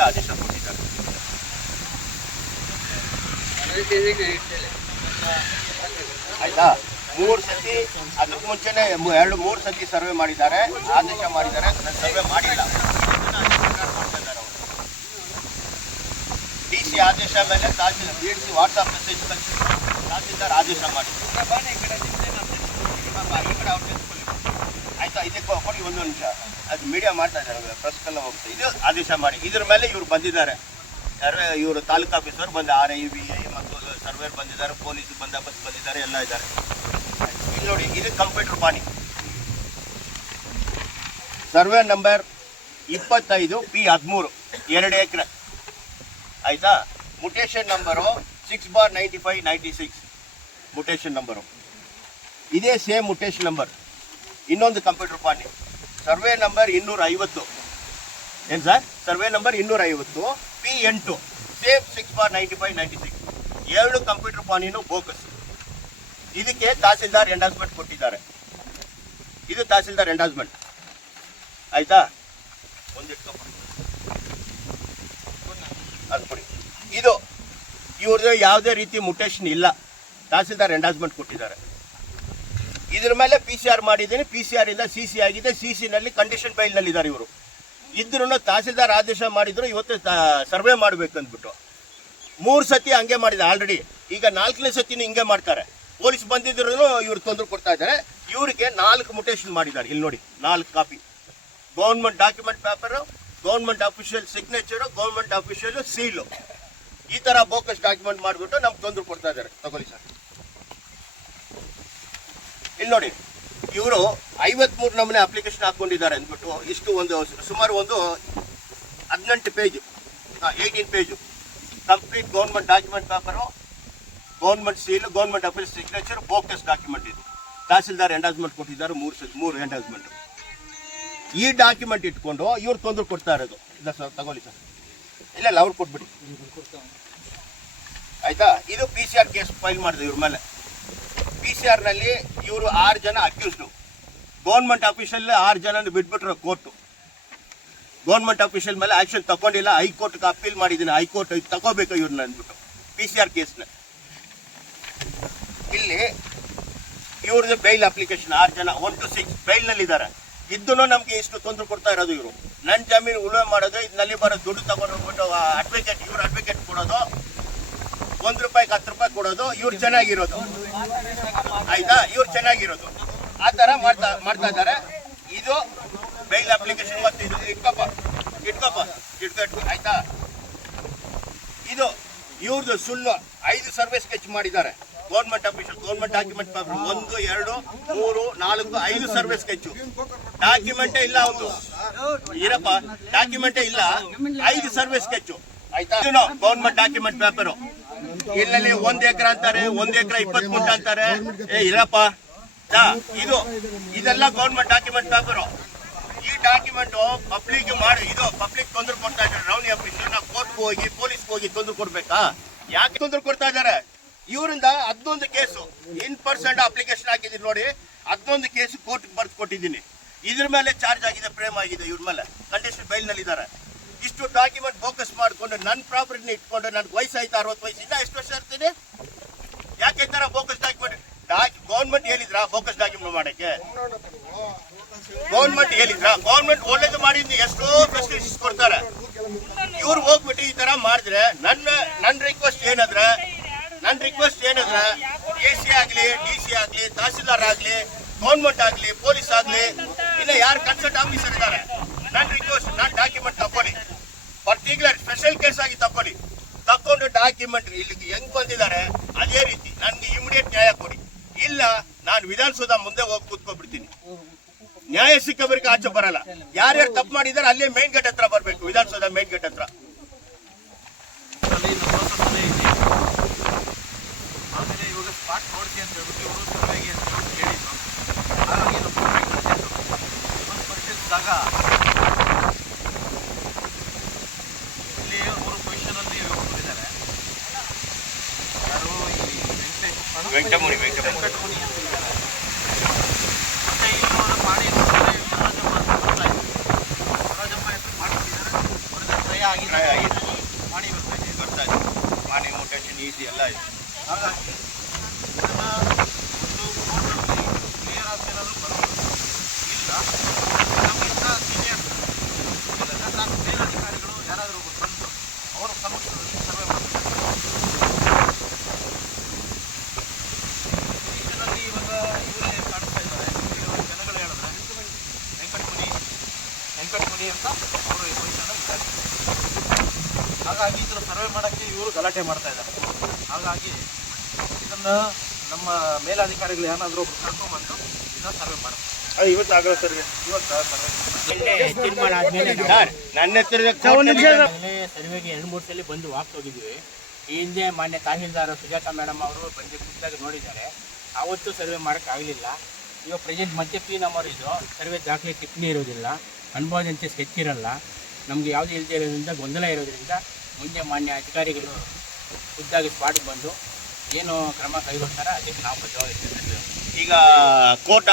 ಮಾಡೋಕ್ಕೆ ಆದೇಶ ಕೊಟ್ಟಿದ್ದಾರೆ. ಆಯ್ತಾ? 3 ಸತಿ ಅದಕ್ಕೆ ಮುಂಚೆನೆ 2-3 ಸತಿ ಸರ್ವೆ ಮಾಡಿದ್ದಾರೆ, ಆದೇಶ ಮಾಡಿದ್ದಾರೆ. ಸರ್ವೆ ಮಾಡಿಲ್ಲ, ಡಿ ಸಿ ಆದೇಶ ಮೇಲೆ ತಹಸೀಲ್ದಾರ್ BDC ವಾಟ್ಸಪ್ ಮೆಸೇಜ್ ಕಳಿಸಿ ತಹಸೀಲ್ದಾರ್ ಆದೇಶ ಮಾಡಿ. ಆಯ್ತಾ? ಇದಕ್ಕೆ ಕೊಡಿ ಒಂದು ನಿಮಿಷ, ಅದು ಮೀಡಿಯಾ ಮಾಡ್ತಾ ಇದ್ದಾರೆ, ಪ್ರೆಸ್ಗೆಲ್ಲ ಹೋಗುತ್ತೆ. ಇದು ಆದೇಶ ಮಾಡಿ. ಇದ್ರ ಮೇಲೆ ಇವ್ರು ಬಂದಿದ್ದಾರೆ, ಇವರು ತಾಲೂಕು ಆಫೀಸರ್ ಬಂದು RI VI ಮತ್ತು ಸರ್ವೇರ್ ಬಂದಿದ್ದಾರೆ, ಪೊಲೀಸ್ ಬಂದೋಬಸ್ತ್ ಬಂದಿದ್ದಾರೆ, ಎಲ್ಲ ಇದ್ದಾರೆ. ಇಲ್ಲಿ ನೋಡಿ, ಇದು ಕಂಪ್ಯೂಟರ್ ಪಾಣಿ ಸರ್ವೆ ನಂಬರ್ 25 P13 2 ಎಕರೆ. ಆಯ್ತಾ? Mutation number 6/95/96 mutation number. ಇದೇ ಸೇಮ್ ಮುಟೇಶನ್ ನಂಬರ್. ಇನ್ನೊಂದು ಕಂಪ್ಯೂಟರ್ ಪಾಣಿ ಸರ್ವೆ ನಂಬರ್ 250. ಏನು ಸರ್? Survey number 250 P8 same 6/95/96. 2 computer ಪಾಣಿನೂ ಬೋಕಸ್. ಇದಕ್ಕೆ ತಹಸೀಲ್ದಾರ್ ಎಂಡಾಸ್ಮೆಂಟ್ ಕೊಟ್ಟಿದ್ದಾರೆ. ಇದು ತಹಸೀಲ್ದಾರ್ ಎಂಡಾಸ್ಮೆಂಟ್. ಆಯ್ತಾ? ಅದು ಕೊಡಿ. ಇದು ಇವ್ರದ್ದು ಯಾವುದೇ ರೀತಿ ಮುಟೇಶನ್ ಇಲ್ಲ, ತಹಸೀಲ್ದಾರ್ ಎಂಡಾಸ್ಮೆಂಟ್ ಕೊಟ್ಟಿದ್ದಾರೆ. ಇದ್ರ ಮೇಲೆ PCR ಮಾಡಿದ್ದೀನಿ, PCR ಇಂದ CC ಆಗಿದೆ. CC ನಲ್ಲಿ ಕಂಡೀಷನ್ ಬೈಲ್ನಲ್ಲಿ ಇದ್ದಾರೆ ಇವರು. ಇದ್ರೂ ತಹಸೀಲ್ದಾರ್ ಆದೇಶ ಮಾಡಿದ್ರು ಇವತ್ತು ಸರ್ವೆ ಮಾಡಬೇಕಂದ್ಬಿಟ್ಟು 3 ಸತಿ ಹಂಗೆ ಮಾಡಿದ್ದಾರೆ ಆಲ್ರೆಡಿ. ಈಗ 4ನೇ ಸತಿನೂ ಹಿಂಗೆ ಮಾಡ್ತಾರೆ. ಪೊಲೀಸ್ ಬಂದಿದ್ರು ಇವ್ರು ತೊಂದರೆ ಕೊಡ್ತಾ ಇದ್ದಾರೆ. ಇವರಿಗೆ 4 ಮುಟೇಶನ್ ಮಾಡಿದ್ದಾರೆ. ಇಲ್ಲಿ ನೋಡಿ, 4 copy. Government document paper, government official signature, government official seal, ಈ ಥರ ಬೋಕಸ್ ಡಾಕ್ಯುಮೆಂಟ್ ಮಾಡಿಬಿಟ್ಟು ನಮ್ಗೆ ತೊಂದರೆ ಕೊಡ್ತಾ ಇದ್ದಾರೆ. ತಗೊಳ್ಳಿ ಸರ್. ಇಲ್ಲಿ ನೋಡಿ, ಇವರು 53 ನಮೂನೆ ಅಪ್ಲಿಕೇಶನ್ ಹಾಕ್ಕೊಂಡಿದ್ದಾರೆ ಅಂದ್ಬಿಟ್ಟು ಇಷ್ಟು ಒಂದು ಸುಮಾರು ಒಂದು 18 page 18 page complete government document paper, government seal, government official signature, bogus document. ಇದು ತಹಸೀಲ್ದಾರ್ ಎಂಡಾಸ್ಮೆಂಟ್ ಕೊಟ್ಟಿದ್ದಾರೆ. 3 ಎಂಡಾಸ್ಮೆಂಟ್. ಈ ಡಾಕ್ಯುಮೆಂಟ್ ಇಟ್ಕೊಂಡು ಇವ್ರು ತೊಂದರೆ ಕೊಡ್ತಾ ಇರೋದು. ಇಲ್ಲ ಸರ್, ತಗೊಳ್ಳಿ ಸರ್. ಇಲ್ಲ ಅವ್ರು ಕೊಟ್ಬಿಡಿ. ಆಯ್ತಾ? ಇದು PCR ಕೇಸ್ ಫೈಲ್ ಮಾಡಿದೆ ಇವ್ರ ಮೇಲೆ. PCR ನಲ್ಲಿ ಇವರು 6 ಜನ ಅಕ್ಯೂಸ್ಡು. ಗೌರ್ಮೆಂಟ್ ಅಫಿಷಿಯಲ್ 6 ಜನ ಬಿಟ್ಬಿಟ್ರು ಕೋರ್ಟು. ಗೌರ್ಮೆಂಟ್ ಅಫಿಷಿಯಲ್ ಮೇಲೆ ಆಕ್ಷನ್ ತಗೊಂಡಿಲ್ಲ. ಹೈಕೋರ್ಟ್ಗೆ ಅಪೀಲ್ ಮಾಡಿದ್ದೀನಿ. ಹೈಕೋರ್ಟ್ ತಗೋಬೇಕು ಇವ್ರನ್ನ ಅಂದ್ಬಿಟ್ಟು PCR ಕೇಸ್ನ. ಇಲ್ಲಿ ಇವ್ರದ್ದು ಬೈಲ್ ಅಪ್ಲಿಕೇಶನ್ 6 ಜನ 1 to 6 ಬೈಲ್ನಲ್ಲಿ ಇದ್ದಾರೆ. ಇದ್ದೂ ನಮ್ಗೆ ಇಷ್ಟು ತೊಂದರೆ ಕೊಡ್ತಾ ಇರೋದು ಇವರು. ನನ್ನ ಜಮೀನು ಉಳುಮೆ ಮಾಡೋದು, ಇದರಲ್ಲಿ ಬರೋ ದುಡ್ಡು ತಗೊಂಡು ಹೋಗ್ಬಿಟ್ಟು ಅಡ್ವೊಕೇಟ್, ಇವ್ರು ಅಡ್ವೊಕೇಟ್ ಕೊಡೋದು, ₹1 ₹10 ಕೊಡೋದು, ಇವ್ರು ಚೆನ್ನಾಗಿರೋದು. ಆಯ್ತಾ? ಇವ್ರು ಚೆನ್ನಾಗಿರೋದು ಆ ಥರ ಮಾಡ್ತಾ ಇದ್ದಾರೆ. ಇದು ಬೈಲ್ ಅಪ್ಲಿಕೇಶನ್. ಮತ್ತು ಇದು ಇಟ್ಕಪ್ಪ. ಆಯ್ತಾ? ಇದು ಇವ್ರದ್ದು ಸುಳ್ಳು 5 ಸರ್ವೆ ಸ್ಕೆಚ್ ಮಾಡಿದ್ದಾರೆ. Government official, government document paper 1, 2, 3, 4, 5 survey sketch. ಡಾಕ್ಯುಮೆಂಟೇ ಇಲ್ಲ ಒಂದು. ಇರಪ್ಪ, ಡಾಕ್ಯುಮೆಂಟೇ ಇಲ್ಲ, 5 ಸರ್ವೆ ಸ್ಕೆಚ್. ಆಯ್ತಾ? Government document paper. ಇಲ್ಲಿ 1 ಎಕರೆ ಅಂತಾರೆ, 1 ಎಕರೆ 20 ಗುಂಟ ಅಂತಾರೆ. ಇರಪ್ಪ, ಇದೆಲ್ಲ ಗೌರ್ಮೆಂಟ್ ಡಾಕ್ಯುಮೆಂಟ್ ಪೇಪರು. ಈ ಡಾಕ್ಯುಮೆಂಟ್ ಪಬ್ಲಿಕ್ ಮಾಡಿ, ಇದು ಪಬ್ಲಿಕ್ ತೊಂದರೆ ಕೊಡ್ತಾ ಇದ್ದಾರೆ. ರೌಂಡಿ ಆಫೀಸರ್ ನಾವು ಕೋರ್ಟ್ಗೆ ಹೋಗಿ, ಪೊಲೀಸ್ಗೆ ಹೋಗಿ ತೊಂದರೆ ಕೊಡ್ಬೇಕಾ? ಯಾಕೆ ತೊಂದರೆ ಕೊಡ್ತಾ ಇದ್ದಾರೆ? ಇವರಿಂದ 11 ಕೇಸು ಇನ್% ಅಪ್ಲಿಕೇಶನ್ ಹಾಕಿದ್ದೀನಿ ನೋಡಿ. 11 ಕೇಸು ಕೋರ್ಟ್ಗೆ ಬರ್ದು ಕೊಟ್ಟಿದ್ದೀನಿ. ಇದ್ರ ಮೇಲೆ ಚಾರ್ಜ್ ಆಗಿದೆ, ಪ್ರೇಮ್ ಆಗಿದೆ. ಇವ್ರ ಮೇಲೆ ಕಂಡೀಷನ್ ಬೈಲ್ನಲ್ಲಿ ಇದ್ದಾರೆ. ಇಷ್ಟು ಡಾಕ್ಯುಮೆಂಟ್ ಫೋಕಸ್ ಮಾಡಿಕೊಂಡು ನನ್ನ ಪ್ರಾಪರ್ಟಿನ ಇಟ್ಕೊಂಡು ನನಗೆ ವಯಸ್ಸಾಯ್ತು 60 ವಯಸ್ಸು, ಇನ್ನ ಎಷ್ಟು ವರ್ಷ ಇರ್ತೀನಿ? ಯಾಕೆ ಈ ಥರ ಬೋಕಸ್ ಡಾಕ್ಯುಮೆಂಟ್? ಗೌರ್ಮೆಂಟ್ ಹೇಳಿದ್ರ ಬೋಕಸ್ ಡಾಕ್ಯುಮೆಂಟ್ ಮಾಡೋಕ್ಕೆ? ಗೌರ್ಮೆಂಟ್ ಹೇಳಿದ್ರ? ಗೌರ್ಮೆಂಟ್ ಒಳ್ಳೇದು ಮಾಡಿದ್ದು ಎಷ್ಟೋ ಫೆಸಿಲಿಟೀಸ್ ಕೊಡ್ತಾರೆ. ಇವ್ರು ಹೋಗ್ಬಿಟ್ಟು ಈ ಥರ ಮಾಡಿದ್ರೆ ನನ್ನ ರಿಕ್ವೆಸ್ಟ್ ಏನಂದ್ರೆ AC ಆಗಲಿ, DC ಆಗಲಿ, ತಹಸೀಲ್ದಾರ್ ಆಗಲಿ, ಗೌರ್ಮೆಂಟ್ ಆಗಲಿ, ಪೊಲೀಸ್ ಆಗಲಿ, ಇನ್ನು ಯಾರು ಕನ್ಸಲ್ಟ್ ಆಫೀಸರ್ ಇದ್ದಾರೆ, ನನ್ನ ರಿಕ್ವೆಸ್ಟ್, ನಾನು ಡಾಕ್ಯುಮೆಂಟ್ ತಗೊಳ್ಳಿ. ಪರ್ಟಿಕ್ಯುಲರ್ ಸ್ಪೆಷಲ್ ಕೇಸ್ ಆಗಿ ತಕೊಂಡು ಡಾಕ್ಯುಮೆಂಟ್ ಇಲ್ಲಿಗೆ ಹೆಂಗ್ ಬಂದಿದ್ದಾರೆ ಅದೇ ರೀತಿ ನನಗೆ ಇಮಿಡಿಯೇಟ್ ನ್ಯಾಯ ಕೊಡಿ. ಇಲ್ಲ ನಾನು ವಿಧಾನಸೌಧ ಮುಂದೆ ಹೋಗಿ ಕೂತ್ಕೊಬಿಡ್ತೀನಿ. ನ್ಯಾಯ ಸಿಕ್ಕವರಿಗೆ ಆಚೆ ಬರಲ್ಲ. ಯಾರ್ಯಾರು ತಪ್ಪು ಮಾಡಿದ್ದಾರೆ ಅಲ್ಲೇ ಮೇನ್ ಗೇಟ್ ಹತ್ರ ಬರಬೇಕು, ವಿಧಾನಸೌಧ ಮೇನ್ ಗೇಟ್ ಹತ್ರ. ಆಮೇಲೆ ಇವಾಗ ಸ್ಪಾಟ್ ನೋಡ್ತಿ ಅಂತ ಹೇಳ್ಬಿಟ್ಟು ಇವರು ಸರ್ವೆಗೆ ಅಂತ ಹೇಳಿದ್ರು. ಹಾಗಾಗಿ ನಮ್ಮ ಪರ್ಸೆಂಟ್ ಜಾಗ ಇಲ್ಲಿ 3 ಪೊಸಿಷನಲ್ಲಿ ಹೋಗ್ತಿದ್ದಾರೆ. ಯಾರು ಈ ವೆಂಕಟಮುನಿ ಅಂತಿದ್ದಾರೆ. ಮತ್ತೆ ಇಲ್ಲವರು ಮಾಡಿ ಜರಾಜಮ್ಮ ಹೆಸರು ಮಾಡ್ತಿದ್ದಾರೆ. ಉಳಿದ ತ್ರಯ ಆಗಿದೆ, ಪ್ರಾಯ ಆಗಿದೆ, ಮಾಡಿ ಬರ್ತಾ ಇದೆ. ಬರ್ತಾ ಇದೆ. ಮಾರ್ನಿಂಗ್ ಮ್ಯೂಟೇಷನ್ ಈಸಿ ಎಲ್ಲ ಇದೆ. ಹಾಗಾಗಿ ಇದನ್ನ ಒಂದು ಕೋರ್ಟಲ್ಲಿ ಕ್ಲಿಯರ್ ಆಗಿ ಏನಾದರೂ ಬರ್ಬೋದು. ಇಲ್ಲ ನಮಗಿಂತ ಸೀನಿಯರ್ ಮೇಲಧಿಕಾರಿಗಳು ಯಾರಾದರೂ ಒಬ್ಬರು ಬಂದು ಅವರ ಸಮಕ್ಷಮದಲ್ಲಿ ಸರ್ವೆ ಮಾಡ್ತಾರೆ. ಇದರಲ್ಲಿ ಇವಾಗ ಇವರೇ ಕಾಣಿಸ್ತಾ ಇದ್ದಾರೆ. ಈಗ ಜನಗಳು ಹೇಳಿದ್ರೆ ವೆಂಕಟಮುನಿ ಅಂತ ಅವರು ಈ ಪೊಸಿಷನಲ್ಲಿ ಇದ್ದಾರೆ. ಹಾಗಾಗಿ ಇದನ್ನು ಸರ್ವೆ ಮಾಡೋಕ್ಕೆ ಇವರು ಗಲಾಟೆ ಮಾಡ್ತಾ ಇದ್ದಾರೆ. ಹಾಗಾಗಿ ಇದನ್ನು ನಮ್ಮ ಮೇಲಧಿಕಾರಿಗಳು ಏನಾದರೂ ಒಬ್ರು ಕರ್ಕೊಂಡ್ಬಂದು ಇದನ್ನ ಸರ್ವೆ ಮಾಡ್ತಾರೆ. ಇವತ್ತು ಆಗಲ್ಲ ಸರ್, ಇವತ್ತು ಸರ್ವೆ ತೀರ್ಮಾನ ಆದ್ಮೇಲೆ ಸರ್ ನನ್ನ ಹತ್ರ ಸರ್ವೆಗೆ 2-3 ಸಲ ಬಂದು ವಾಪಸ್ ಹೋಗಿದ್ವಿ. ಈ ಹಿಂದೆ ಮಾನ್ಯ ತಹಸೀಲ್ದಾರ್ ಸುಜಾತಾ ಮೇಡಮ್ ಅವರು ಬಂದು ಖುದ್ದಾಗಿ ನೋಡಿದ್ದಾರೆ. ಆವತ್ತು ಸರ್ವೆ ಮಾಡೋಕ್ಕಾಗಲಿಲ್ಲ. ಈಗ ಪ್ರೆಸೆಂಟ್ ಮತ್ತೆ ಪಿ ನಂಬರ್ ಇದು ಸರ್ವೆ ದಾಖಲೆ ಟಿಪ್ಪಣಿ ಇರೋದಿಲ್ಲ, ಅನುಭವದಂತೆ ಸ್ಕೆಚ್ ಇರಲ್ಲ, ನಮಗೆ ಯಾವುದೇ ಇಲ್ಲದೆ ಇರೋದ್ರಿಂದ ಗೊಂದಲ ಇರೋದ್ರಿಂದ ಮುಂದೆ ಮಾನ್ಯ ಅಧಿಕಾರಿಗಳು ಖುದ್ದಾಗಿ ಸ್ಪಾಟ್ಗೆ ಬಂದು ಏನು ಕ್ರಮ ಕೈಗೊಳ್ತಾರೆ ಅದಕ್ಕೆ ನಾವು ಬದ್ಧವಾಗಿರ್ತೀವಿ. ಈಗ ಕೋರ್ಟ್